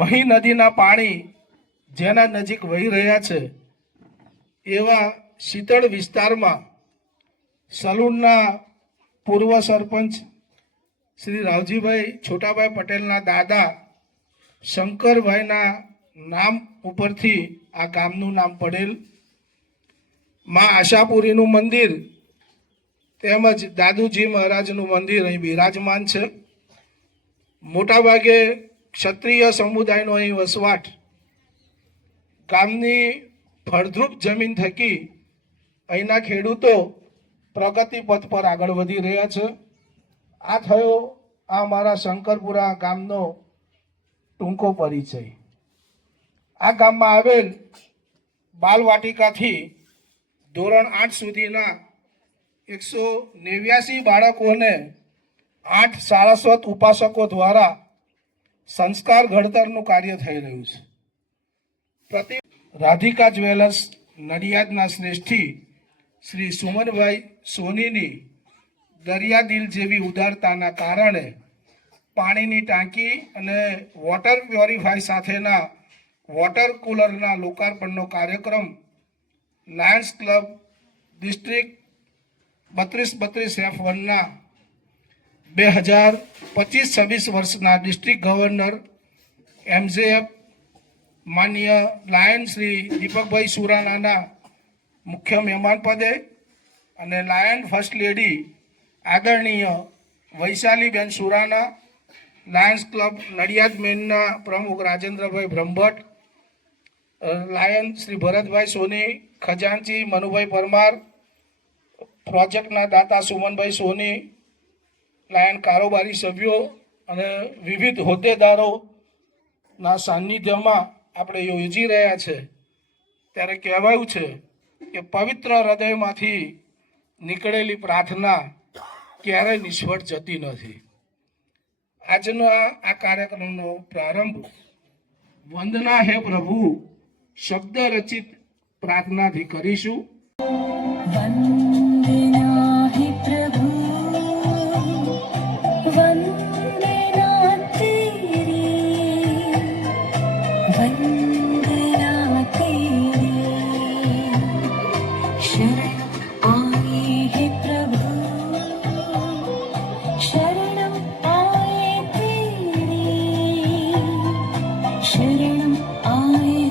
મહી નદીના પાણી જેના નજીક વહી રહ્યા છે એવા શીતળ વિસ્તારમાં સલૂનના પૂર્વ સરપંચ શ્રી રાવજીભાઈ છોટાભાઈ પટેલના દાદા શંકરભાઈના નામ ઉપરથી આ ગામનું નામ પડેલ માં આશાપુરીનું મંદિર તેમજ દાદુજી મહારાજનું મંદિર અહીં બિરાજમાન છે. મોટાભાગે ક્ષત્રિય સમુદાયનો અહીં વસવાટ. ગામની ફળદ્રુપ જમીન થકી અહીંના ખેડૂતો પ્રગતિ પથ પર આગળ વધી રહ્યા છે. આ થયો આ અમારા શંકરપુરા ગામનો ટૂંકો પરિચય. આ ગામમાં આવેલ બાલવાટિકાથી ધોરણ 8 સુધીના 189 બાળકોને 8 સારસ્વત ઉપાસકો દ્વારા સંસ્કાર ઘડતરનું કાર્ય થઈ રહ્યું છે. પ્રતિ રાધિકા જ્વેલર્સ નડિયાદના શ્રેષ્ઠી શ્રી સુમનભાઈ સોનીની દરિયાદિલ જેવી ઉદારતાના કારણે પાણીની ટાંકી અને વોટર પ્યોરિફાય સાથેના વોટર કુલરના લોકાર્પણનો કાર્યક્રમ લાયન્સ ક્લબ ડિસ્ટ્રિક્ટ 3232F1ના 2025-26 વર્ષના ડિસ્ટ્રિક્ટ ગવર્નર MJF માનનીય લાયન શ્રી દીપકભાઈ સુરાણાના મુખ્ય મહેમાન પદે અને લાયન ફર્સ્ટ લેડી આદરણીય વૈશાલીબેન સુરાણા, લાયન્સ ક્લબ નડિયાદ મેનના પ્રમુખ રાજેન્દ્રભાઈ બ્રહ્મભટ્ટ, લાયન શ્રી ભરતભાઈ સોની, ખજાનચી મનુભાઈ પરમાર, પ્રોજેક્ટના દાતા સુમનભાઈ સોની, લાયન કારોબારી સભ્યો અને વિવિધ હોદ્દેદારોના સાનિધ્યમાં આપણે યોજી રહ્યા છે. ત્યારે કહેવાયું છે કે પવિત્ર હૃદયમાંથી નીકળેલી પ્રાર્થના ક્યારેય નિષ્ફળ જતી નથી. આજના આ કાર્યક્રમનો પ્રારંભ વંદના હે પ્રભુ શબ્દ રચિત પ્રાર્થનાથી કરીશું. વંદના હે પ્રભુ વંદના તેરી વંદના તેરી શરણ આયે હે પ્રભુ શરણમ આયે તેરી શરણમ આયે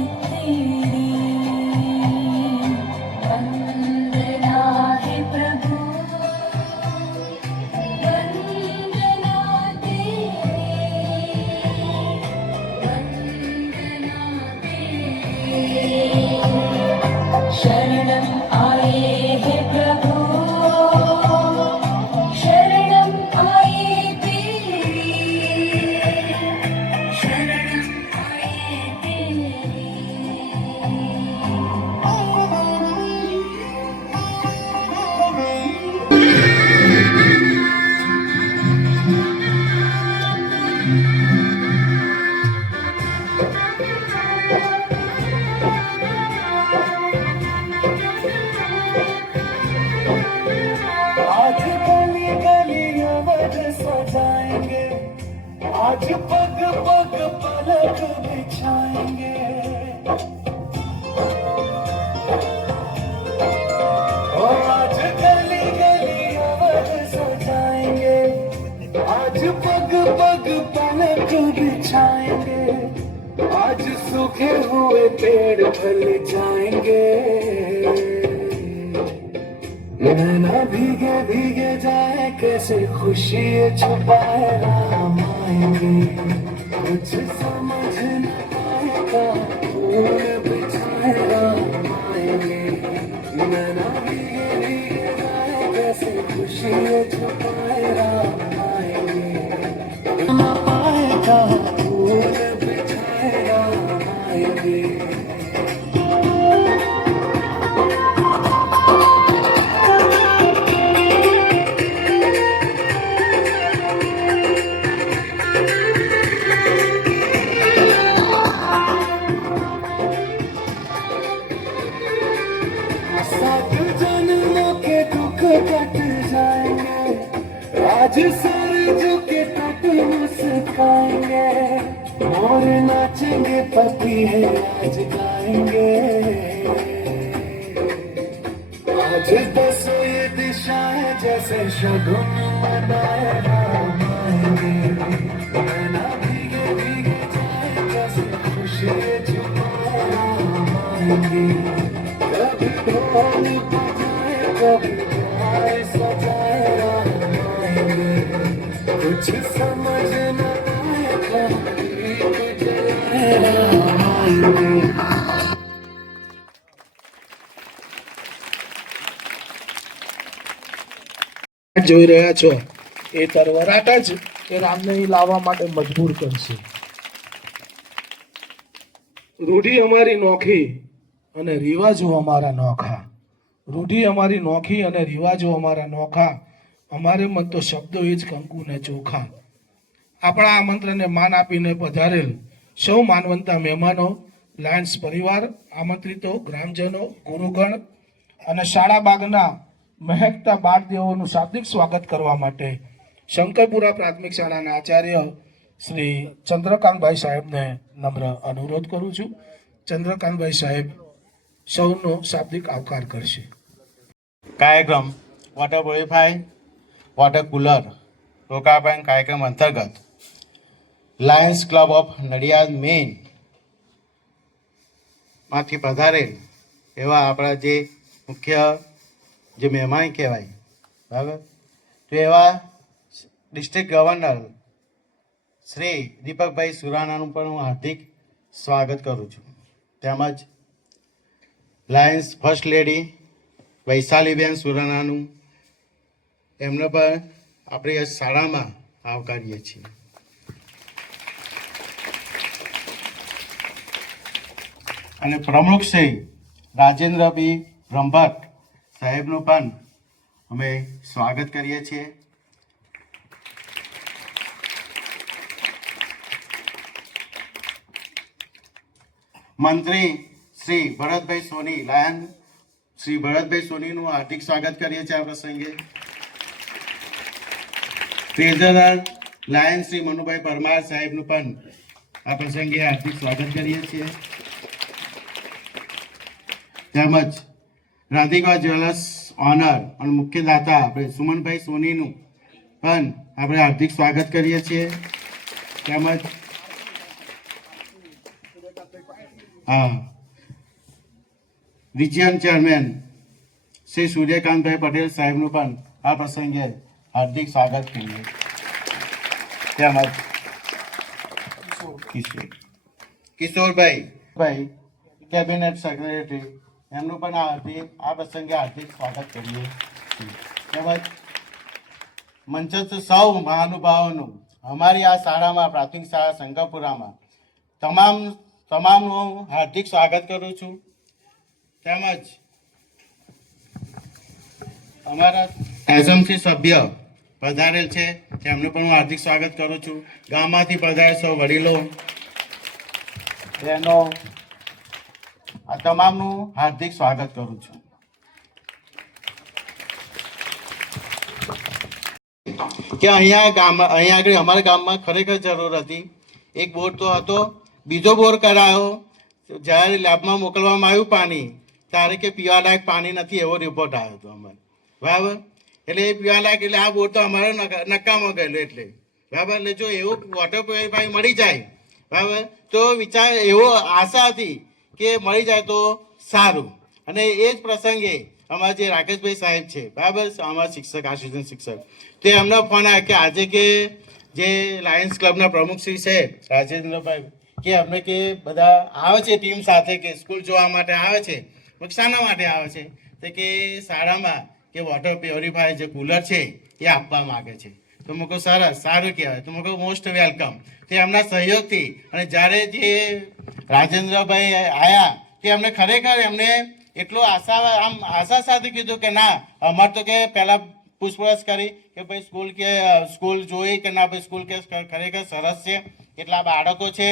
आज पग पग पलक बिछाएंगे और आज गली गली अवध सजाएंगे. आज पग पग पलक बिछाएंगे. आज सूखे हुए पेड़ फल जाएंगे. नैना भीगे भीगे जाए कैसे खुशी छुपाए राम आएंगे. कुछ समझ न आएगा फूल बिछाए राम आएंगे. नैना भीगे भीगे जाए कैसे खुशी छुपाए राम आएंगे. न आएगा फूल बिछाए राम आएंगे. कट जाएंगे आज सर झुके तट मुस्काएंगे. मोर नाचेंगे पपी है आज गाएंगे आज बस ये दिशा है जैसे शगुन मनाए राम आएंगे नैना भीगे भीगे जाए कैसे खुशी छुपाए राम आएंगे कभी ढोल बजाए कभी हाय सजाए राम आएंगे कुछ समझ न आए कभी कुछ राम आएंगे જોઈ રહ્યા છો એ તરવરાટ જ એ રામને અહીં લાવવા માટે મજબૂર કરશે. રૂઢિ અમારી નોખી અને રિવાજો અમારા નોખા. રૂઢિ અમારી નોખી અને રિવાજો અમારા નોખા. અમારે મન તો શબ્દો એ જ કંકુ ને ચોખા. આપણા આમંત્રણને માન આપીને પધારેલ સૌ માનવંતા મહેમાનો, લાયન્સ પરિવાર, આમંત્રિતો, ગ્રામજનો, ગુરુગણ અને શાળા બાગના મહેકતા બાળદેવોનું શાબ્દિક સ્વાગત કરવા માટે શંકરપુરા પ્રાથમિક શાળાના આચાર્ય શ્રી ચંદ્રકાંતભાઈ સાહેબને નમ્ર અનુરોધ કરું છું. ચંદ્રકાંતભાઈ સાહેબ સૌનો શાબ્દિક આવકાર કરશે. કાર્યક્રમ વોટર પ્યોરિફાય વોટર કુલર લોકાર્પણ કાર્યક્રમ અંતર્ગત Lions club of Nadiad main માંથી પધારેલ એવા આપણા જે મુખ્ય જે મહેમાન કહેવાય બરાબર, તો એવા ડિસ્ટ્રિક્ટ ગવર્નર શ્રી દીપકભાઈ સુરાણાનું પણ હું હાર્દિક સ્વાગત કરું છું. તેમજ લાયન્સ ફર્સ્ટ લેડી વૈશાલીબેન સુરાણાનું એમને પણ આપણી શાળામાં આવકારીએ છીએ. અને પ્રમુખ શ્રી રાજેન્દ્રભાઈ બ્રહ્મભટ્ટ સાહેબનું પણ અમે સ્વાગત કરીએ છીએ. મંત્રી શ્રી ભરતભાઈ સોની લાયન શ્રી ભરતભાઈ સોનીનું હાર્દિક સ્વાગત કરીએ છીએ આ પ્રસંગે. ટ્રેઝરર લાયન શ્રી મનુભાઈ પરમાર સાહેબનું પણ આ પ્રસંગે હાર્દિક સ્વાગત કરીએ છીએ. તેમજ રાધિકા જ્વેલર્સ ઓનર અને મુખ્ય દાતા આપણે સુમનભાઈ સોનીનું પણ આપણે હાર્દિક સ્વાગત કરીએ છીએ. તેમજ રિજિયન ચેરમેન શ્રી સૂર્યકાંતભાઈ પટેલ સાહેબનું પણ આ પ્રસંગે હાર્દિક સ્વાગત કરીએ. તેમજ કિશોરભાઈ કેબિનેટ સેક્રેટરી એમનું પણ આ પ્રસંગે હાર્દિક સ્વાગત કરીએ છીએ. તેમજ મંચસ્થ સૌ મહાનુભાવોનું અમારી આ શાળામાં પ્રાથમિક શાળા શંકરપુરામાં તમામનું હાર્દિક સ્વાગત કરું છું. તેમજ અમારા એસએમસી સભ્ય પધારેલ છે તેમનું પણ હું હાર્દિક સ્વાગત કરું છું. ગામમાંથી પધારેલ સૌ વડીલો બહેનો આ તમામનું હાર્દિક સ્વાગત કરું છું. કે અહીંયા આગળ અમારા ગામમાં ખરેખર જરૂર હતી. એક બોર તો હતો, બીજો બોર કરાયો. જ્યારે લેબમાં મોકલવામાં આવ્યું પાણી ત્યારે કે પીવાલાયક પાણી નથી એવો રિપોર્ટ આવ્યો હતો અમારે બરાબર. એટલે એ પીવાલાયક એટલે આ બોર તો અમારે નકામો ગયેલો એટલે બરાબર. એટલે જો એવું વોટર પ્યોરિફાયર મળી જાય બરાબર તો વિચાર એવો આશા હતી કે મળી જાય તો સારું. અને એ જ પ્રસંગે અમારા જે રાકેશભાઈ સાહેબ છે બરાબર, અમારા શિક્ષક આસિસ્ટન્ટ શિક્ષક, તો એમનો ફોન આવ્યો કે આજે કે જે લાયન્સ ક્લબના પ્રમુખ શ્રી છે રાજેન્દ્રભાઈ કે અમને કે બધા આવે છે ટીમ સાથે કે સ્કૂલ જોવા માટે આવે છે. શાના માટે આવે છે તો કે શાળામાં કે વોટર પ્યોરિફાયર જે કુલર છે એ આપવા માગે છે. તો મેં કહું સરસ, સારું કહેવાય. તો મેં કહું મોસ્ટ વેલકમ. તે એમના સહયોગથી અને જ્યારે જે રાજેન્દ્રભાઈ આવ્યા તે અમને ખરેખર એમને એટલો આશા સાથે કીધું કે ના અમારે તો કે પહેલાં પૂછપરછ કરી કે ભાઈ સ્કૂલ જોઈ કે ના ભાઈ સ્કૂલ કે ખરેખર સરસ છે, એટલા બાળકો છે.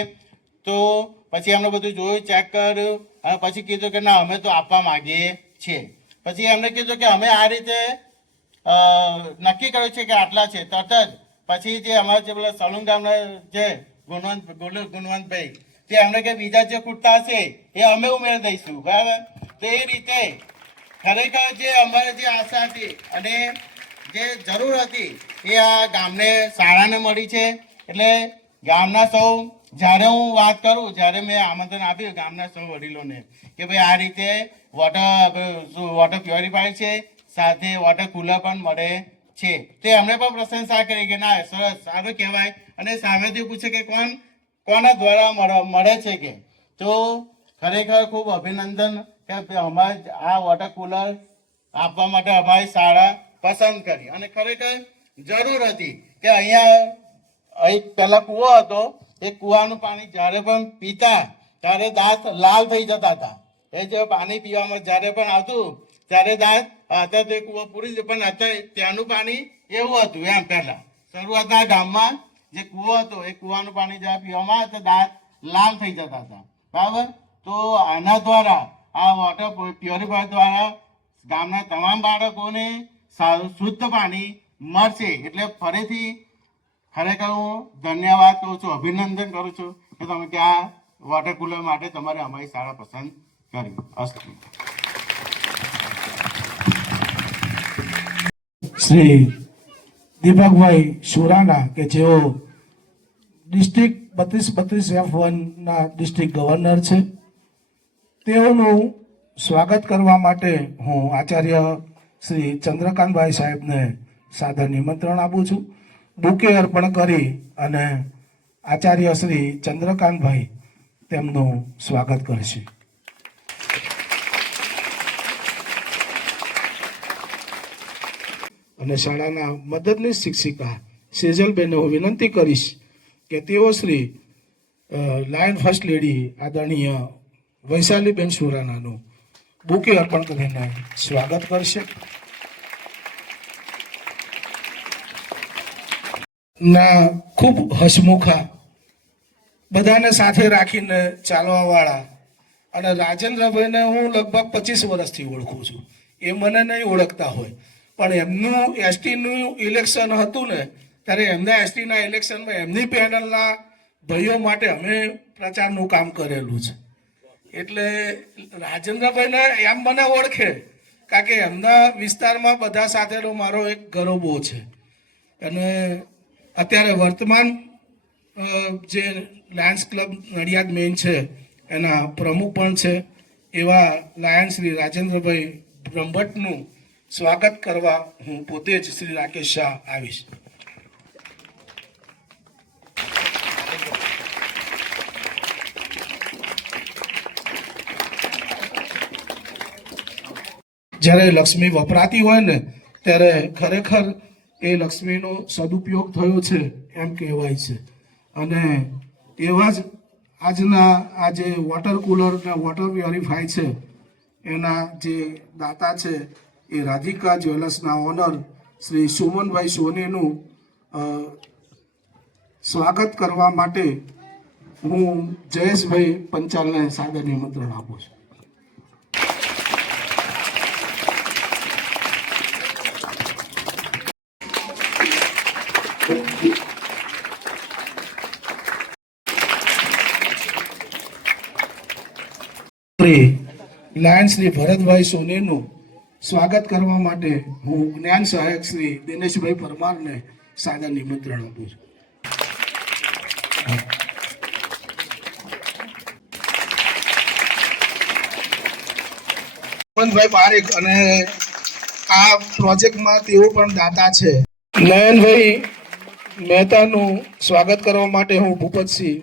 તો પછી એમને બધું જોયું, ચેક કર્યું અને પછી કીધું કે ના અમે તો આપવા માગીએ છીએ. પછી એમને કીધું કે અમે આ રીતે નક્કી કર્યું છે કે આટલા છે. તરત જ પછી જે અમારા જે પેલા સળુંગ ગામના જે ગુણવંતભાઈ તે અમને કે બીજા જે કૂટતા હશે એ અમે ઉમેરી દઈશું, બરાબર. તો એ રીતે ખરેખર જે અમારે જે આશા હતી અને જે જરૂર હતી એ આ ગામને શાળાને મળી છે. એટલે ગામના સૌ જ્યારે હું વાત કરું, જ્યારે મેં આમંત્રણ આપ્યું ગામના સૌ વડીલોને કે ભાઈ આ રીતે વોટર પ્યોરિફાયર છે, સાથે વોટર કુલર પણ મળે છે, તે અમને પણ પ્રશંસા કરી કે ના સરસ, સારું કહેવાય. અને સામેથી પૂછે કે કોના દ્વારા મળે છે કે, તો ખરેખર ખૂબ અભિનંદન કે અમારે આ વોટર કુલર આપવા માટે અમારી શાળા પસંદ કરી. અને ખરેખર જરૂર હતી કે અહીંયા એક પહેલાં કૂવો હતો, એ કૂવાનું પાણી જ્યારે પણ પીતા ત્યારે દાંત લાલ થઈ જતા હતા. એ જે પાણી પીવામાં જ્યારે પણ આવતું ત્યારે દાંત હતા તો એ કૂવો પૂરી જ, પણ અત્યારે ત્યાંનું પાણી એવું હતું. એમ પહેલાં શરૂઆતના ગામમાં જે કૂવો હતો એ કૂવાનું પાણી જ્યારે પીવામાં આવે તો દાંત લાલ થઈ જતા હતા, બરાબર. તો આના દ્વારા આ વોટર પ્યોરિફાયર દ્વારા ગામના તમામ બાળકોને શુદ્ધ પાણી મળશે. એટલે ફરીથી ખરેખર હું ધન્યવાદ કહું છું, અભિનંદન કરું છું કે તમે ત્યાં વોટર કુલર માટે તમારે અમારી શાળા પસંદ કરી. અસ્તુ. શ્રી દીપકભાઈ સુરાણા કે જેઓ ડિસ્ટ્રિક્ટ 32 F1ના ડિસ્ટ્રિક્ટ ગવર્નર છે, તેઓનું સ્વાગત કરવા માટે હું આચાર્ય શ્રી ચંદ્રકાંતભાઈ સાહેબને સાદર નિમંત્રણ આપું છું. બુકે અર્પણ કરી અને આચાર્ય શ્રી ચંદ્રકાંતભાઈ તેમનું સ્વાગત કરશે. અને શાળાના મદદનીશ શિક્ષિકા સેજલબેનને હું વિનંતી કરીશ કે તેઓ શ્રી લાયન ફર્સ્ટ લેડી આદરણીય વૈશાલીબેન સુરાણાનું બુકે અર્પણ કરીને સ્વાગત કરશે. ના ખૂબ હસમુખા, બધાને સાથે રાખીને ચાલવાવાળા અને રાજેન્દ્રભાઈને હું લગભગ 25 વર્ષથી ઓળખું છું. એ મને નહીં ઓળખતા હોય, પણ એમનું એસટીનું ઇલેક્શન હતું ને ત્યારે એમના એસટીના ઇલેક્શનમાં એમની પેનલના ભાઈઓ માટે અમે પ્રચારનું કામ કરેલું છે. એટલે રાજેન્દ્રભાઈને એમ મને ઓળખે કારણ કે એમના વિસ્તારમાં બધા સાથેનો મારો એક ગરોબો છે. અને અત્યારે વર્તમાન જે લાયન્સ ક્લબ નડિયાદ મેઇન છે એના પ્રમુખ પણ છે એવા લાયન શ્રી રાજેન્દ્રભાઈ બ્રહ્મભટ્ટનું સ્વાગત કરવા હું પોતે જ શ્રી રાકેશ શાહ આવીશ. જ્યારે લક્ષ્મી વપરાતી હોય ને ત્યારે ખરેખર એ લક્ષ્મીનો સદુપયોગ થયો છે એમ કહેવાય છે. અને એવા જ આજના આ જે વોટર કુલર ને વોટર પ્યોરિફાય છે એના જે દાતા છે એ રાધિકા જ્વેલર્સના ઓનર શ્રી સુમનભાઈ સોનીનું સ્વાગત કરવા માટે હું જયેશભાઈ પંચાલને સાદર નિમંત્રણ આપું છું. લાયન શ્રી ભરતભાઈ સોનીનું સ્વાગત કરવા માટે હું જ્ઞાન સહાયક શ્રી દિનેશભાઈ પરમારને સાદર નિમંત્રણ આપું છું. મોહનભાઈ પારેખ અને આ પ્રોજેક્ટમાં તેઓ પણ દાતા છે. નયનભાઈ મહેતાનું સ્વાગત કરવા માટે હું ભૂપતસિંહ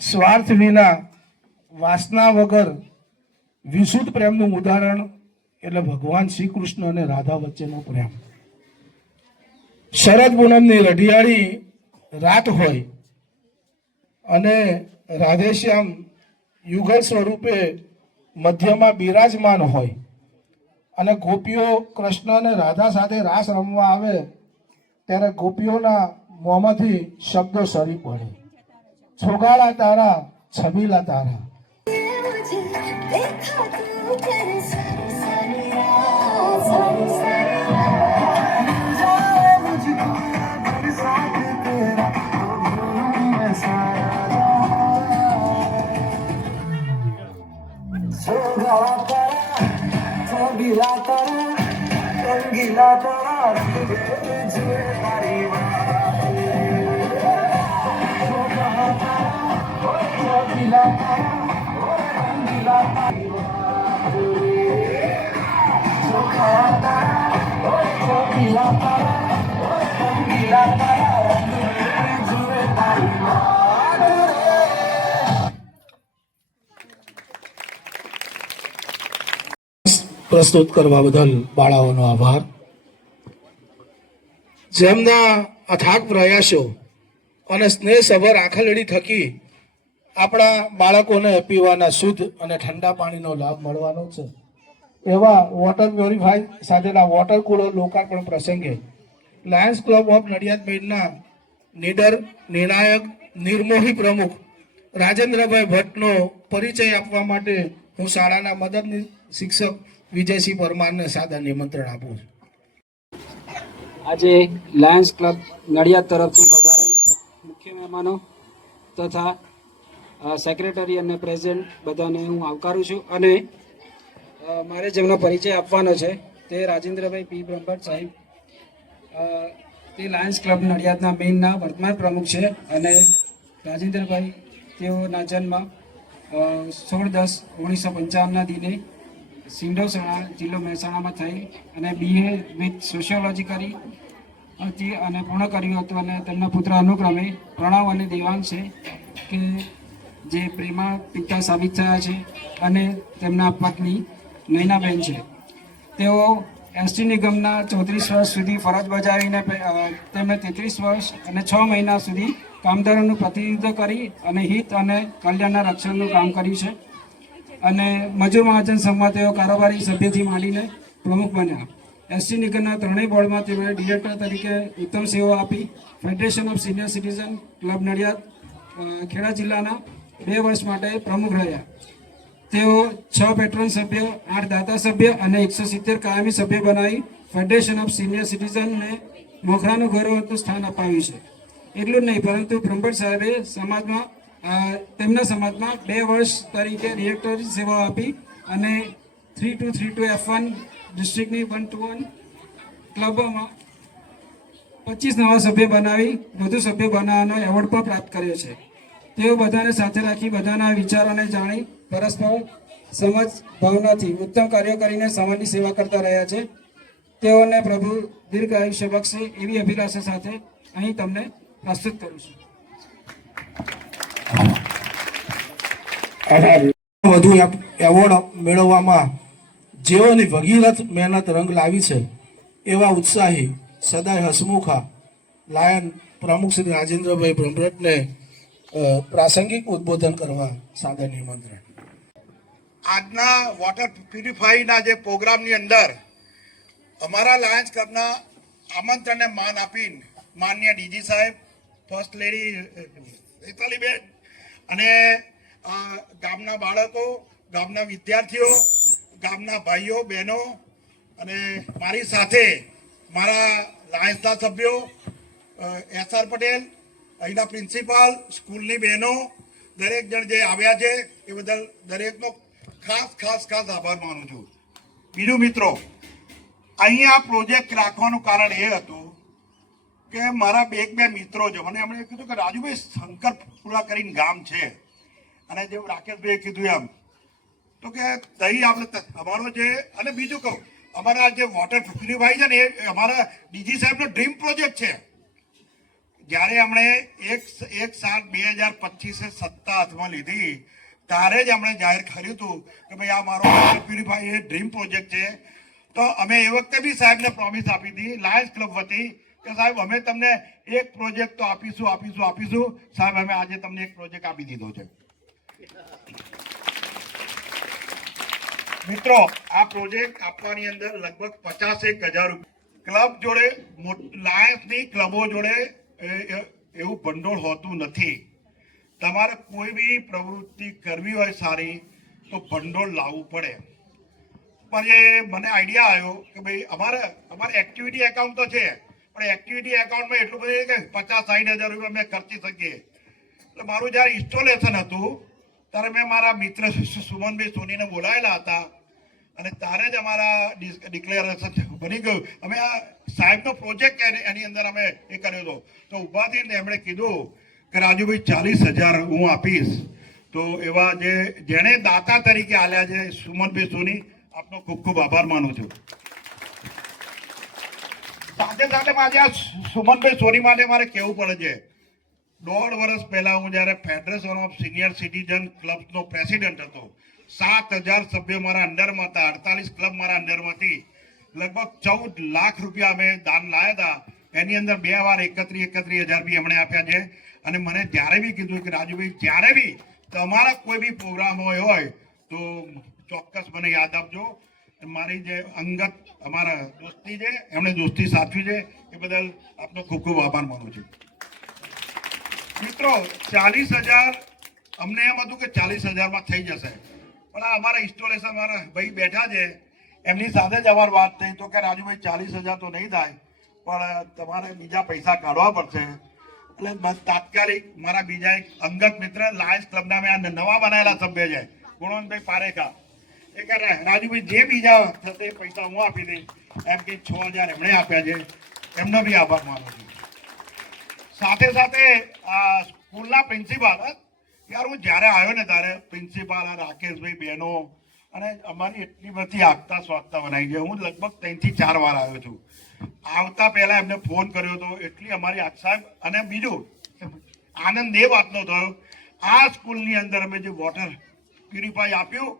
સ્વાર્થ વિના વાસના વગર વિશુદ્ધ પ્રેમનું ઉદાહરણ એટલે ભગવાન શ્રી કૃષ્ણ અને રાધા વચ્ચેનો પ્રેમ. શરદ પૂનમની રઢિયાળી રાત હોય અને રાધેશ્યામ યુગલ સ્વરૂપે મધ્યમાં બિરાજમાન હોય અને ગોપીઓ કૃષ્ણ અને રાધા સાથે રાસ રમવા આવે ત્યારે ગોપીઓના મોંમાંથી શબ્દો સરી પડે, છોગાળા તારા છબીલા તારા. मुझे देखा तू कर सारी सारी राज जाए मुझको बरसात तेरा तो भूलूं मैं सारा जो गवा तारा जो गिला तारा रंगीला तारा रंग दे जुए तारी जो गवा तारा जो गिला तारा रंगीला तारी जो गवा तारा जो गिला तारा रंगीला तारा रंग दे जुए तारी પ્રસ્તુત કરવા બદલ બાળાઓનો આભાર. જેમના અથાગ પ્રયાસો અને સ્નેહસભર આખલડી થકી આપણા બાળકોને પીવાના શુદ્ધ અને ઠંડા પાણીનો લાભ મળવાનો છે, એવા વોટર પ્યોરિફાય સાથેના વોટર કૂલર લોકાર્પણ પ્રસંગે લાયન્સ ક્લબ ઓફ નડિયાદ મેડના નીડર, નિર્ણાયક, નિર્મોહી પ્રમુખ રાજેન્દ્રભાઈ ભટ્ટનો પરિચય આપવા માટે હું શાળાના મદદની શિક્ષક વિજયસિંહ પરમારને સાદા નિમંત્રણ આપું છું. આજે લાયન્સ ક્લબ નડિયાદ તરફથી પધારેલ મુખ્ય મહેમાનો તથા સેક્રેટરી અને પ્રેસિડેન્ટ બધાને હું આવકારું છું અને મારે જેમનો પરિચય આપવાનો છે તે રાજેન્દ્રભાઈ પી બ્રહ્મભટ્ટ સાહેબ. તે લાયન્સ ક્લબ નડિયાદના મેઇનના વર્તમાન પ્રમુખ છે અને રાજેન્દ્રભાઈ તેઓના જન્મ 16/10/1955ના દિને સિંડોસણા જિલ્લો મહેસાણામાં થઈ અને BA વિથ સોશિયોલોજી કરી હતી અને પૂર્ણ કર્યું હતું. અને તેમના પુત્ર અનુક્રમે પ્રણવ અને દેવાંગ છે કે જે પ્રેમા પિતા સાબિત થયા છે અને તેમના પત્ની નૈનાબેન છે. તેઓ એસટી નિગમના 34 વર્ષ સુધી ફરજ બજાવીને તેમણે 33 વર્ષ અને 6 મહિના સુધી કામદારોનું પ્રતિનિધિત્વ કરી અને હિત અને કલ્યાણના રક્ષણનું કામ કર્યું છે. અને મજૂર મહાજન સંઘમાં તેઓ કારોબારી સભ્યથી માંડીને પ્રમુખ બન્યા. એસટી નિગમના ત્રણેય બોર્ડમાં તેમણે ડિરેક્ટર તરીકે ઉત્તમ સેવા આપી. Federation of senior citizen club Nadiad Kheda જિલ્લાના 2 વર્ષ માટે પ્રમુખ રહ્યા. તેઓ 6 પેટ્રોન સભ્ય, 8 દાતા સભ્ય અને 170 કાયમી સભ્ય બનાવી ફેડરેશન ઓફ સિનિયર સિટીઝનને મોખરાનું ગૌરવતું સ્થાન અપાવ્યું છે. એટલું જ નહીં પરંતુ બ્રહ્મભટ્ટ સાહેબે તેમના સમાજમાં 2 વર્ષ તરીકે ડિરેક્ટર સેવા આપી અને 3232 F1 ડિસ્ટ્રિક્ટની 121 ક્લબોમાં 25 નવા સભ્ય બનાવી વધુ સભ્ય બનાવવાનો એવોર્ડ પણ પ્રાપ્ત કર્યો છે. તેઓ બધાને સાથે રાખી બધાના વિચારોને જાણી પરસ્પર સમજ ભાવનાથી ઉત્તમ કાર્યો કરીને સમાજની સેવા કરતા રહ્યા છે. તેઓને પ્રભુ દીર્ઘ આયુષ્ય બક્ષે એવી અભિલાષા સાથે અહીં તમને પ્રસ્તુત કરું છું. વધુ એવોર્ડ મેળવવામાં જેઓની ભગીરથ મહેનત રંગ લાવી છે એવા ઉત્સાહી સદાય હસમુખા લાયન પ્રમુખ શ્રી રાજેન્દ્રભાઈ બ્રહ્મભટ્ટને પ્રાસંગિક ઉદ્બોધન કરવા સાદા નિમંત્રણ. આજના વોટર પ્યુરિફાઈના જે પ્રોગ્રામની અંદર અમારા લાયન્સ ક્લબના આમંત્રણને માન આપીને માનનીય ડીજી સાહેબ, ફર્સ્ટ લેડી હેતલીબેન અને ગામના બાળકો, ગામના વિદ્યાર્થીઓ, ગામના ભાઈઓ બહેનો અને મારી સાથે મારા લાયન્સના સભ્યો SR પટેલ, અહીંના પ્રિન્સિપાલ, સ્કૂલની બહેનો દરેક જણ જે આવ્યા છે એ બદલ દરેકનો ખાસ આભાર માનું છું. બીજું મિત્રો, અહીંયા પ્રોજેક્ટ રાખવાનું કારણ એ હતું કે મારા બે મિત્રો છે, મને એમણે કીધું કે રાજુભાઈ શંકરપુરા કરીને ગામ છે અને જેવું રાકેશભાઈએ કીધું એમ તો કે દહીં આપણે અમારો જે, અને બીજું કહું અમારા જે વોટર પ્યુરિફાઈ છે ને એ અમારા ડીજી સાહેબનો ડ્રીમ પ્રોજેક્ટ છે. જ્યારે એમણે 1/7/2025 સત્તા હાથમાં લીધી ત્યારે જ એમણે જાહેર કર્યું હતું કે ભાઈ આ મારો વોટર પ્યુરિફાઈ એ ડ્રીમ પ્રોજેક્ટ છે. તો અમે એ વખતે બી સાહેબને પ્રોમિસ આપી હતી લાયન્સ ક્લબ વતી કે સાહેબ અમે તમને એક પ્રોજેક્ટ તો આપીશું. સાહેબ અમે આજે તમને એક પ્રોજેક્ટ આપી દીધો છે. મિત્રો, આ પ્રોજેક્ટ આપવાની અંદર લગભગ 50,000 રૂપિયા ક્લબ જોડે, લાયન્સની ક્લબો જોડે એવું ભંડોળ હોતું નથી. તમારે કોઈ બી પ્રવૃત્તિ કરવી હોય સારી તો ભંડોળ લાવવું પડે. પછી મને આઈડિયા આવ્યો કે ભાઈ અમારે એક્ટિવિટી એકાઉન્ટ તો છે, પણ એક્ટિવિટી એકાઉન્ટમાં એટલું બધું કે 50-60 હજાર રૂપિયા અમે ખર્ચી શકીએ. એટલે મારું જ્યારે ઇન્સ્ટોલેશન હતું ત્યારે મેં મારા મિત્ર સુમનભાઈ સોનીને બોલાવેલા હતા અને ત્યારે જ અમારા ડિક્લેરેશન બની ગયું. અમે આ સાહેબનો પ્રોજેક્ટ એની અંદર અમે એ કર્યો હતો. તો ઊભા થઈને એમણે કીધું કે રાજુભાઈ 40,000 હું આપીશ. તો એવા જેણે દાતા તરીકે આલ્યા છે સુમનભાઈ સોની, આપનો ખૂબ ખૂબ આભાર માનું છું. સાથે સાથે આજે આ સુમનભાઈ સોની માટે મારે કહેવું પડે છે, 1.5 વર્ષ પહેલા હું જ્યારે ફેડરેશન ઓફ સિનિયર સિટીઝન ક્લબ્સનો પ્રેસિડેન્ટ હતો, 7,000 સભ્યો મારા અંડરમાં હતા, 48 ક્લબ મારા અંડરમાંથી લગભગ 14 લાખ રૂપિયા અમે દાન લાવ્યા હતા. એની અંદર 2 વાર 31,000 બી એમણે આપ્યા છે. અને મને જ્યારે બી કીધું કે રાજુભાઈ જ્યારે બી તમારા કોઈ બી પ્રોગ્રામ હોય તો ચોક્કસ મને યાદ આપજો. મારી જે અંગત અમારા દોસ્તી છે, એમણે દોસ્તી સાચવી છે, એ બદલ આપનો ખૂબ ખૂબ આભાર માનું છું. મિત્રો 40,000 અમને એમ હતું કે 40,000માં થઈ જશે, પણ આ અમારા ઇન્સ્ટોલેશન મારા ભાઈ બેઠા છે, એમની સાથે જ અમારી વાત થઈ તો કે રાજુભાઈ 40,000 તો નહીં થાય, પણ તમારે બીજા પૈસા કાઢવા પડશે. એટલે તાત્કાલિક મારા બીજા એક અંગત મિત્ર લાયન્સ ક્લબના મેં નવા બનાવેલા સભ્ય છે ગુણવંતભાઈ પારેખા, એ કહે રાજુભાઈ જે બીજા થશે પૈસા હું આપી દઈશ, એમ કે 6,000 એમણે આપ્યા છે, એમનો બી આભાર માનું છું. સાથે સાથે સ્કૂલના પ્રિન્સિપાલ, યાર હું જ્યારે આવ્યો ને ત્યારે પ્રિન્સિપાલ રાકેશભાઈ બહેનો અને અમારી એટલી બધી આગતા સ્વાગતા બનાવી છે. હું લગભગ 3 થી 4 વાર આવ્યો છું. આવતા પહેલા એમને ફોન કર્યો હતો, એટલી અમારી આગ સાહેબ. અને બીજું આનંદ એ વાતનો થયો, આ સ્કૂલની અંદર અમે જે વોટર પ્યુરિફાય આપ્યું,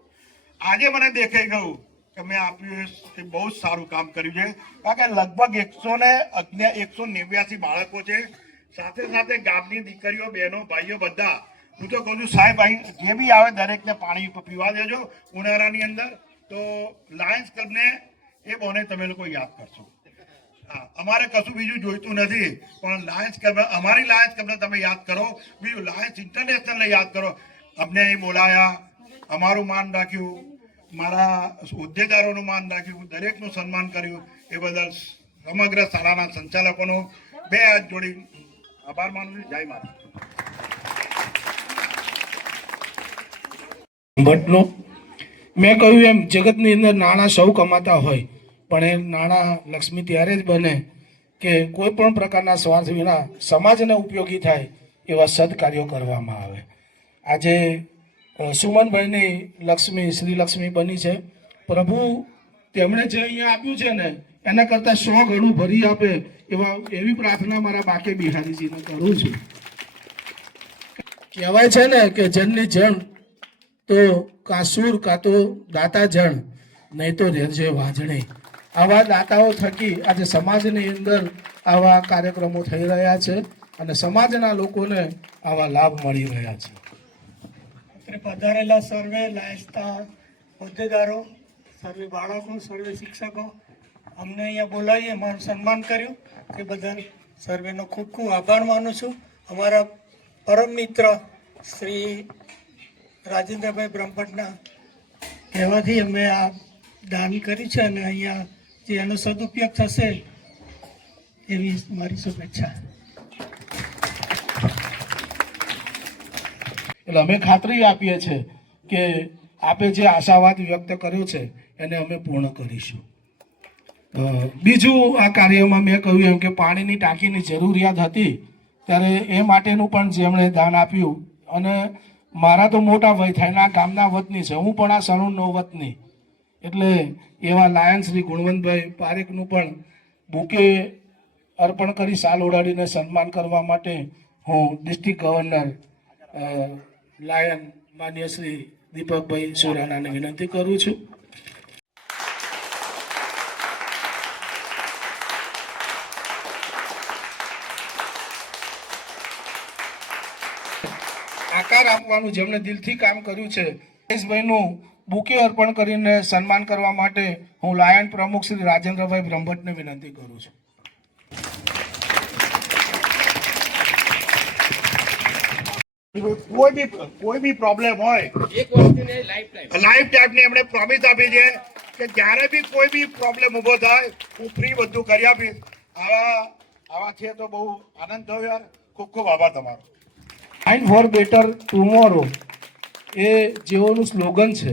આજે મને દેખાઈ ગયું કે મેં આપ્યું એ બહુ જ સારું કામ કર્યું છે. કારણ કે લગભગ 189 બાળકો છે, સાથે સાથે ગામની દીકરીઓ, બહેનો, ભાઈઓ બધા. હું તો કહું છું સાહેબ અહીં જે બી આવે દરેકને પાણી પીવા દેજો ઉનાળાની અંદર. તો લાયન્સ ક્લબને એ બહુને તમે લોકો યાદ કરશો. હા, અમારે કશું બીજું જોઈતું નથી, પણ લાયન્સ ક્લબ, અમારી લાયન્સ ક્લબને તમે યાદ કરો. બીજું લાયન્સ ઇન્ટરનેશનલને યાદ કરો. અમને અહીં બોલાયા, અમારું માન રાખ્યું, મારા હોદ્દેદારોનું માન રાખ્યું, દરેકનું સન્માન કર્યું. એ બદલ સમગ્ર શાળાના સંચાલકોનો 2 હાથ જોડી આભાર માનું છું. જય માતા. ભટ્ટનો મેં કહ્યું એમ જગતની અંદર નાણાં સૌ કમાતા હોય, પણ એ નાણાં લક્ષ્મી ત્યારે જ બને કે કોઈ પણ પ્રકારના સ્વાર્થ વિના સમાજને ઉપયોગી થાય એવા સદકાર્યો કરવામાં આવે. આજે સુમનભાઈની લક્ષ્મી શ્રી લક્ષ્મી બની છે. પ્રભુ તેમણે જે અહીંયા આપ્યું છે ને એના કરતાં 100 ગણું ભરી આપે એવી પ્રાર્થના મારા બાકે બિહારીજીને કરું છું. કહેવાય છે ને કે જનની જણ તો કાસુર કાં તો દાતા જણ, નહીં તો રહેજે વાજણી. આવા દાતાઓ થકી આજે સમાજની અંદર આવા કાર્યક્રમો થઈ રહ્યા છે અને સમાજના લોકોને આવા લાભ મળી રહ્યા છે. પધારેલા સર્વે લાયન્સના હોદ્દેદારો, સર્વે બાળકો, સર્વે શિક્ષકો, અમને અહીંયા બોલાવી અમારું સન્માન કર્યું તે બદલ સર્વેનો ખૂબ ખૂબ આભાર માનું છું. અમારા પરમ મિત્ર શ્રી રાજેન્દ્રભાઈ બ્રહ્મભટ્ટના કહેવાથી અમે આ દાન કર્યું છે અને અહીંયા જે એનો સદુપયોગ થશે એવી મારી શુભેચ્છા. એટલે અમે ખાતરી આપીએ છીએ કે આપે જે આશાવાદ વ્યક્ત કર્યો છે એને અમે પૂર્ણ કરીશું. બીજું આ કાર્યમાં મેં કહ્યું એમ કે પાણીની ટાંકીની જરૂરિયાત હતી ત્યારે એ માટેનું પણ જેમણે દાન આપ્યું. અને મારા તો મોટા વય થાય આ ગામના વતની છે, હું પણ આ સણુનો વતની, એટલે એવા લાયન્સ શ્રી ગુણવંતભાઈ પારેખનું પણ બુકે અર્પણ કરી સાલ ઓઢાડીને સન્માન કરવા માટે હું ડિસ્ટ્રિક્ટ ગવર્નર લાયન માન્ય શ્રી દીપકભાઈ સોરાણાને વિનંતી કરું છું. આકાર આપવાનું જેમણે દિલથી કામ કર્યું છે ભાઈનું બુકે અર્પણ કરીને સન્માન કરવા માટે હું લાયન પ્રમુખ શ્રી રાજેન્દ્રભાઈ બ્રહ્મભટ્ટને વિનંતી કરું છું. કોઈ બી પ્રોબ્લેમ હોય, લાઈફ ટાઈમની એમણે પ્રોમિસ આપી છે કે જ્યારે બી કોઈ બી પ્રોબ્લેમ ઊભો થાય હું ફ્રી બધું કરી આપીશ. આવા છે તો બહુ આનંદ થયો યાર. ખૂબ ખૂબ આભાર તમારો. માઇન્ડ ફોર બેટર ટુમોરો એ જેઓનું સ્લોગન છે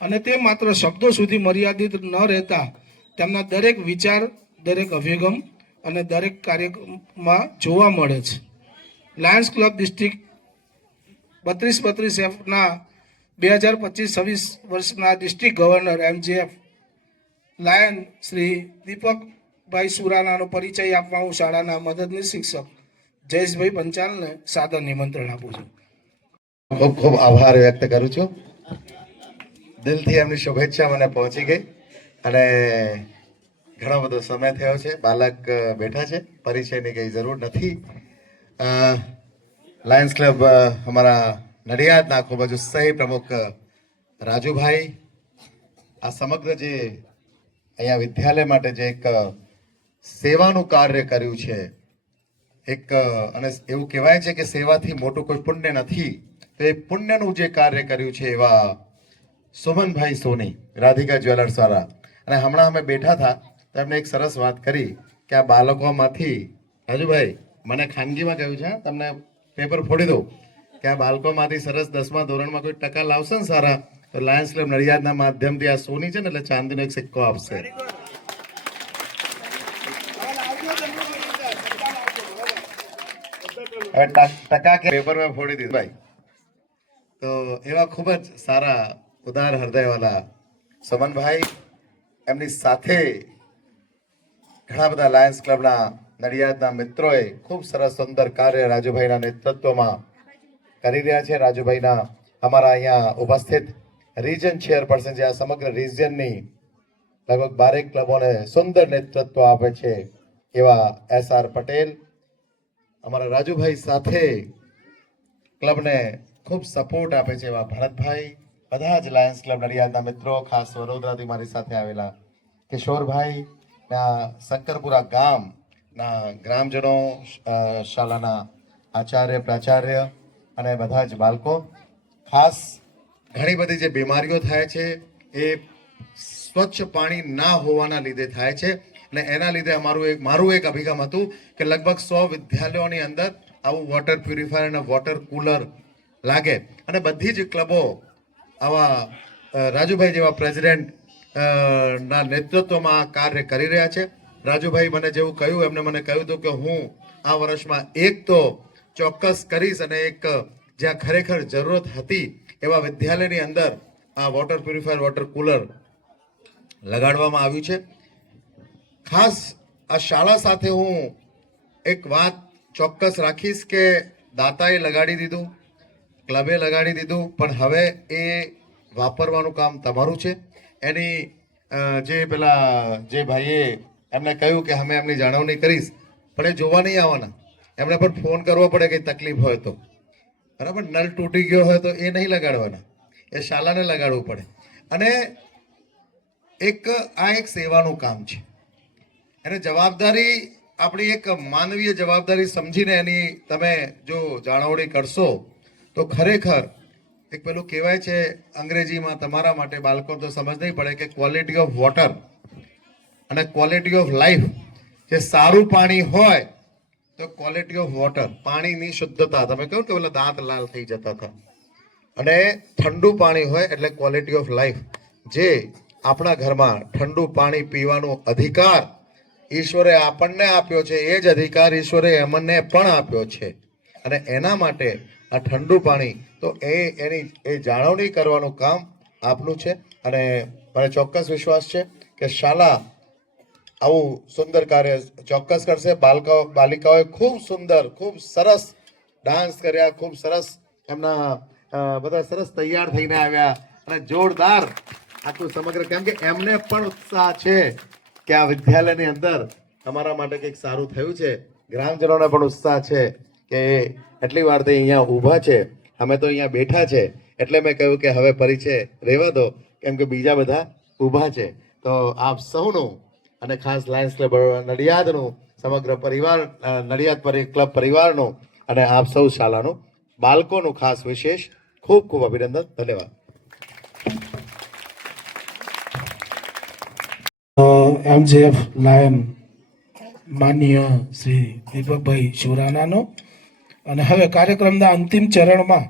અને તે માત્ર શબ્દો સુધી મર્યાદિત ન રહેતા તેમના દરેક વિચાર, દરેક અભિગમ અને દરેક કાર્યક્રમમાં જોવા મળે છે. લાયન્સ ક્લબ ડિસ્ટ્રિક્ટ 32-32Fના 2025-26 વર્ષના district governor MJF lion Shri Deepakbhai સુરાણાનો પરિચય આપવા હું શાળાના મદદનીશ શિક્ષક જયેશભાઈ પંચાલને સાદર નિમંત્રણ આપું છું. ખૂબ ખૂબ આભાર વ્યક્ત કરું છું. દિલથી એમની શુભેચ્છા મને પહોંચી ગઈ અને ઘણો બધો સમય થયો છે. બાળક બેઠા છે, પરિચયની કંઈ જરૂર નથી. લાયન્સ ક્લબ અમારા નડિયાદના ખૂબ જ ઉત્સાહી પ્રમુખ રાજુભાઈ આ સમગ્ર જે અહીંયા વિદ્યાલય માટે જે એક સેવાનું કાર્ય કર્યું છે, એક અને એવું કહેવાય છે કે સેવાથી મોટું કોઈ પુણ્ય નથી, તો એ પુણ્યનું જે કાર્ય કર્યું છે એવા સુમનભાઈ સોની રાધિકા જ્વેલર્સ વાળા. અને હમણાં અમે બેઠા હતા તો એમને એક સરસ વાત કરી કે આ બાળકોમાંથી રાજુભાઈ મને ખાનગીમાં કહ્યું છે, તમને પેપર ફોડી દઉં કે આ બાળકોમાંથી સરસ 10મા ધોરણમાં કોઈ ટકા લાવશે ને સારા તો લાયન્સ ક્લબ નડિયાદના માધ્યમથી આ સોની છે ને એટલે ચાંદીનો એક સિક્કો આપશે. હવે ટકા કે પેપરમાં ફોડી દીધું ભાઈ. તો એવા ખૂબ જ સારા ઉદાર હૃદયવાળા સમનભાઈ, એમની સાથે ઘણા બધા લાયન્સ ક્લબના નડિયાદના મિત્રોએ ખૂબ સરસ સુંદર કાર્ય રાજુભાઈના નેતૃત્વમાં કરી રહ્યા છે. રાજુભાઈના અમારા અહીંયા ઉપસ્થિત રિજન ચેરપર્સન જે આ સમગ્ર રિજનની લગભગ 12 ક્લબોને સુંદર નેતૃત્વ આપે છે એવા SR પટેલ, અમારા રાજુભાઈ સાથે ક્લબને ખૂબ સપોર્ટ આપે છે એવા ભરતભાઈ, બધા જ લાયન્સ ક્લબ નડિયાદના મિત્રો, ખાસ વડોદરાથી મારી સાથે આવેલા કિશોરભાઈ, શંકરપુરા ગામના ગ્રામજનો, શાળાના આચાર્ય પ્રાચાર્ય અને બધા જ બાળકો. ખાસ ઘણી બધી જે બીમારીઓ થાય છે એ સ્વચ્છ પાણી ના હોવાના લીધે થાય છે અને એના લીધે મારું એક અભિગમ હતું કે લગભગ 100 વિદ્યાલયોની અંદર આવું વોટર પ્યુરિફાયર અને વોટર કુલર લાગે અને બધી જ ક્લબો આવા રાજુભાઈ જેવા પ્રેસિડેન્ટ ના નેતૃત્વમાં આ કાર્ય કરી રહ્યા છે. રાજુભાઈ મને જેવું કહ્યું એમને મને કહ્યું હતું કે હું આ વર્ષમાં એક તો ચોક્કસ કરીશ અને એક જ્યાં ખરેખર જરૂરત હતી એવા વિદ્યાલયની અંદર આ વોટર પ્યુરિફાયર વોટર કુલર લગાડવામાં આવ્યું છે. ખાસ આ શાળા સાથે હું એક વાત ચોક્કસ રાખીશ કે દાતાએ લગાડી દીધું, ક્લબે લગાડી દીધું, પણ હવે એ વાપરવાનું કામ તમારું છે. એની જે પેલા જે ભાઈએ એમને કહ્યું કે અમે એમની જાળવણી કરીશ, પણ એ જોવા નહીં આવવાના, એમને પણ ફોન કરવો પડે કંઈ તકલીફ હોય તો, બરાબર. નળ તૂટી ગયો હોય તો એ નહીં લગાડવાના, એ શાળાને લગાડવું પડે. અને આ એક સેવાનું કામ છે, એને જવાબદારી આપણી એક માનવીય જવાબદારી સમજીને એની તમે જો જાળવણી કરશો તો ખરેખર એક પેલું કહેવાય છે અંગ્રેજીમાં, તમારા માટે બાળકો તો સમજ નહીં પડે કે ક્વોલિટી ઓફ વોટર અને ક્વોલિટી ઓફ લાઈફ. જે સારું પાણી હોય તો ક્વોલિટી ઓફ વોટર, પાણીની શુદ્ધતા, તમે કહો કે પેલા દાંત લાલ થઈ જતા હતા, અને ઠંડુ પાણી હોય એટલે ક્વોલિટી ઓફ લાઈફ. જે આપણા ઘરમાં ઠંડુ પાણી પીવાનો અધિકાર ઈશ્વરે આપણને આપ્યો છે, એ જ અધિકાર ઈશ્વરે એમને પણ આપ્યો છે. અને એના માટે આ ઠંડુ પાણી તો એની જાળવણી કરવાનું કામ આપનું છે. અને મને ચોક્કસ વિશ્વાસ છે કે શાળા આવું સુંદર કાર્ય ચોક્કસ કરશે. બાલિકાઓએ ખૂબ સુંદર, ખૂબ સરસ ડાન્સ કર્યા, ખૂબ સરસ એમના બધા સરસ તૈયાર થઈને આવ્યા અને જોરદાર આખું સમગ્ર, કેમ કે એમને પણ ઉત્સાહ છે કે આ વિદ્યાલયની અંદર તમારા માટે કંઈક સારું થયું છે. ગ્રામજનોને પણ ઉત્સાહ છે કે એટલી વારથી અહીંયા ઊભા છે, અમે તો અહીંયા બેઠા છે, એટલે મેં કહ્યું કે હવે પરિચય રહેવા દો, કેમ કે બીજા બધા ઊભા છે. તો આપ સૌનું અને ખાસ લાયન્સ ક્લબ નડિયાદનું સમગ્ર પરિવાર, નડિયાદ ક્લબ પરિવારનું અને આપ સૌ શાળાનું બાળકોનું ખાસ વિશેષ ખૂબ ખૂબ અભિનંદન. ધન્યવાદ. MJF લાયન માનનીય શ્રી દીપકભાઈ શિવરાણાનો. અને હવે કાર્યક્રમના અંતિમ ચરણમાં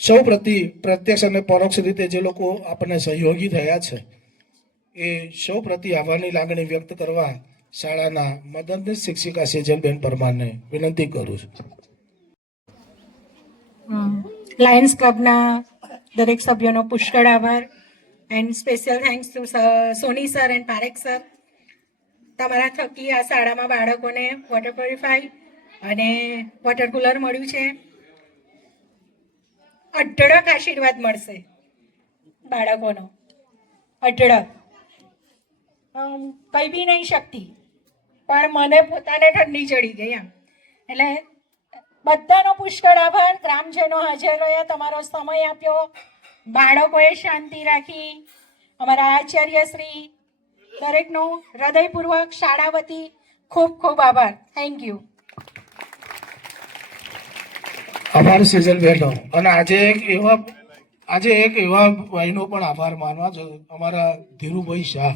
સૌ પ્રત્યક્ષ અને પરોક્ષ રીતે જે લોકો આપણને સહયોગી થયા છે એ સૌ પ્રતિ આભારની લાગણી વ્યક્ત કરવા શાળાના મદદનીશ શિક્ષિકા સેજલબેન પરમારને વિનંતી કરું છું. લાયન્સ ક્લબના દરેક સભ્યોનો પુષ્કળ આભાર and special thanks to Soni sir and Parekh sir. તમારા થકી આ શાળામાં બાળકોને વોટર પ્યોરિફાય અને વોટર કુલર મળ્યું છે. અઢળક આશીર્વાદ મળશે બાળકોનો, અઢળક. કંઈ બી નહીં શકતી, પણ મને પોતાને ઠંડી ચડી ગઈ એમ. એટલે બધાનો પુષ્કળ આભાર. ગ્રામજનો હાજર રહ્યા, તમારો સમય આપ્યો, બાળકોએ શાંતિ રાખી, અમારા આચાર્યશ્રી દરેકનો હૃદયપૂર્વક શાળા વતી ખૂબ ખૂબ આભાર. Thank you. આભાર સેજલબેનનો. અને આજે એક એવા ભાઈનો પણ આભાર માનવા છે, અમારા ધીરુભાઈ શાહ,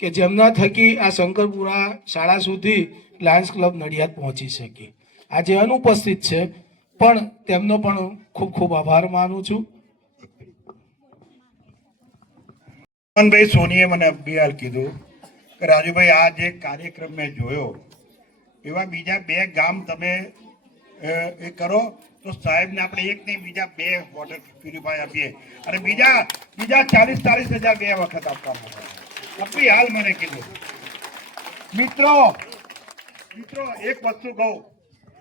કે જેમના થકી આ શંકરપુરા શાળા સુધી લાયન્સ ક્લબ નડિયાદ પહોંચી શકી. આજે અનુપસ્થિત છે, પણ તેમનો પણ ખૂબ ખૂબ આભાર માનું છું. મોહનભાઈ સોનીએ મને અભિયાલ કીધું કે રાજુભાઈ આ જે કાર્યક્રમ મેં જોયો એવા બીજા 2 ગામ તમે એ કરો તો સાહેબને આપણે એક નહીં બીજા 2 વોટર પ્યુરિફાય આપીએ અને બીજા 40,000 2 વખત આપવામાં આપી. હાલ મને કીધું. મિત્રો એક વસ્તુ કહું,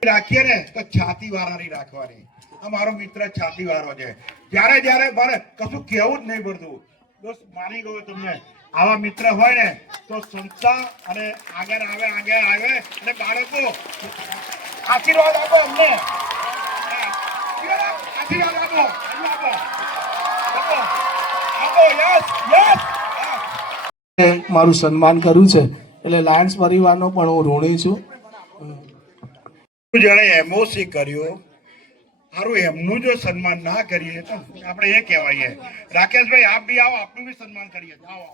રાખીએ ને તો છાતી વાળાની રાખવાની. આ મારો મિત્ર છાતી વાળો છે. જ્યારે મારે કશું કહેવું જ નહીં પડતું. દોસ્ત માની ગયો તમને. આવા મિત્ર હોય ને તો સંસ્થા અને આગળ આવે અને બાળકો આશીર્વાદ આપો અમને. આશીર્વાદ આપો. યસ. મારું સન્માન કર્યું છે એટલે લાયન્સ પરિવારનો પણ હું ઋણી છું. જેણે એમઓસી કર્યો સારું, એમનું જો સન્માન ના કરીએ તો આપણે એ કહેવાય. રાકેશભાઈ આપ બી આવો, આપનું બી સન્માન કરીએ. આવો.